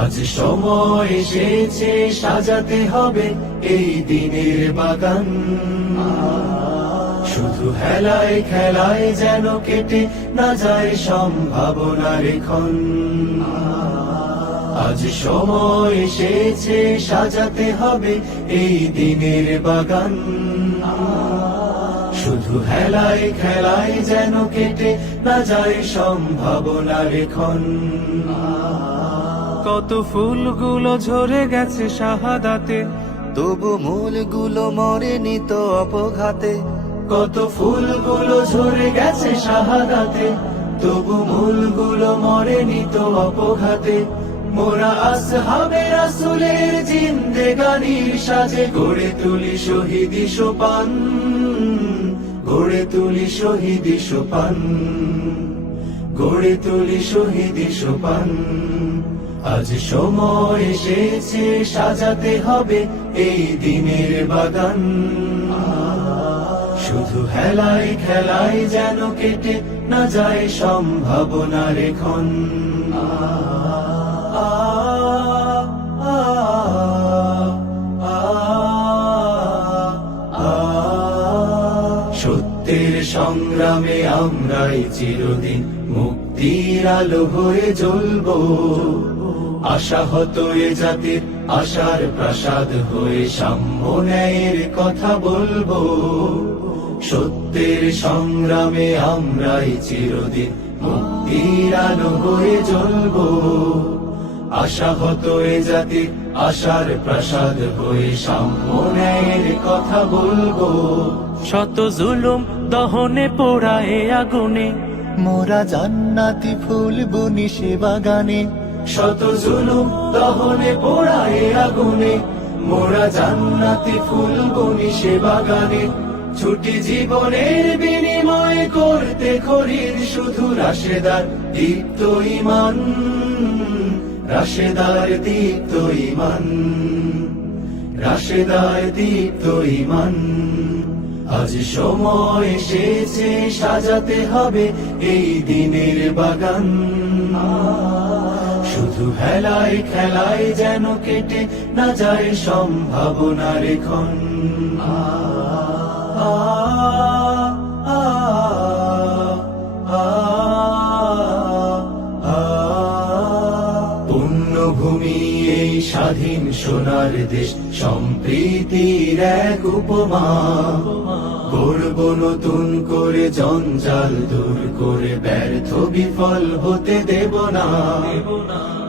আজ সময় এসেছে সাজাতে হবে এই দিনের বাগান। শুধু হেলায় খেলায় যেন কেটে না যায় সম্ভাবনার ক্ষণ। আজ সময় এসেছে সাজাতে হবে এই দিনের বাগান। শুধু হেলায় খেলায় যেন কেটে না যায় সম্ভাবনার ক্ষণ। কত ফুলগুলো ঝরে গেছে শাহাদাতে, তবু মূলগুলো মরেনি তো অপঘাতে। কত ফুলগুলো ঝরে গেছে শাহাদাতে, তবু মূলগুলো মরেনি তো অপঘাতে। মোরা আসহাবে রাসূলের জিন্দেগানির সাজে গড়ে তুলি শহীদি সোপান, গড়ে তুলি শহীদি সোপান, গড়ে তুলি শহীদি সোপান। আজ সময় এসেছে সাজাতে হবে এই দিনের বাগান। শুধু হেলায় খেলায় যেন কেটে না যায় সম্ভাবনার ক্ষণ। সত্যের সংগ্রামে আমরাই চিরদিন মুক্তির আলো হয়ে জ্বলবো। আশাহত এ জাতির আশার প্রাসাদ হয়ে সাম্য ন্যায়ের কথা বলবো। সত্যের সংগ্রামে আমরাই চিরদিন মুক্তির আলো হয়ে জ্বলবো। আশাহত এ জাতির আশার প্রাসাদ হয়ে সাম্য ন্যায়ের কথা বলবো। শত জুলুম দহনে পোড়ায় আগুনে, মোরা জান্নাতি ফুল বুনি সে বাগানে। শত জুলুম দহনে পোড়ায় আগুনে, মোরা জান্নাতি ফুল বুনি সে বাগানে। ছুটি জীবনের বিনিময় করতে খরিদ শুধু রাশেদার দীপ্ত ঈমান, রাশেদার দীপ্ত ঈমান, রাশেদার দীপ্ত ঈমান। আজ সময় এসেছে সাজাতে হবে এই দিনের বাগান। শুধু হেলায় খেলায় যেন কেটে না যায় সম্ভাবনার ক্ষণ। পুণ্যভূমি এই স্বাধীন সোনার দেশ, সম্প্রীতির এক উপমা। গড়ব নতুন করে জঞ্জাল দূর করে, ব্যর্থ বিফল হতে দেব না।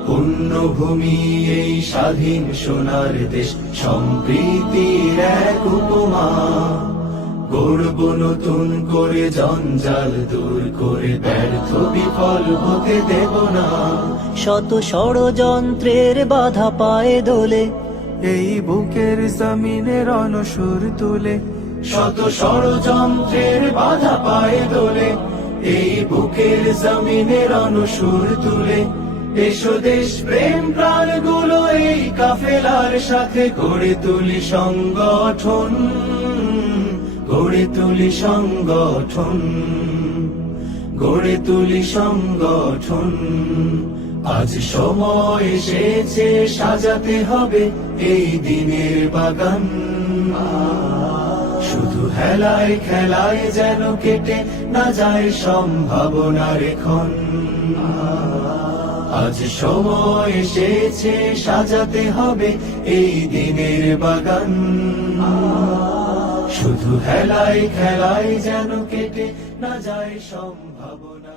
পুণ্যভূমি এই স্বাধীন সোনার দেশ, সম্প্রীতির এক উপমা। গড়ব নতুন করে জঞ্জাল দূর করে, ব্যর্থ বিফল হতে দেব না। শত ষড়যন্ত্রের বাধা পায়ে দোলে, এই বুকের জমিনে রণসুর তুলে। শত ষড়যন্ত্রের বাধা পায়ে দোলে, এই বুকের জমিনের অনুসুর তুলে। এসো দেশ প্রেম প্রাণগুলো এই কাফেলার সাথে গড়ে তুলি সংগঠন, গড়ে তুলি সংগঠন, গড়ে তুলি সংগঠন। আজ সময় এসেছে সাজাতে হবে এই দিনের বাগান। শুধু হেলায় খেলায় যেন কেটে না যায় সম্ভাবনার ক্ষণ। আজ সময় এসেছে সাজাতে হবে এই দিনের বাগান। শুধু হেলায় খেলায় যেন কেটে না যায় সম্ভাবনা।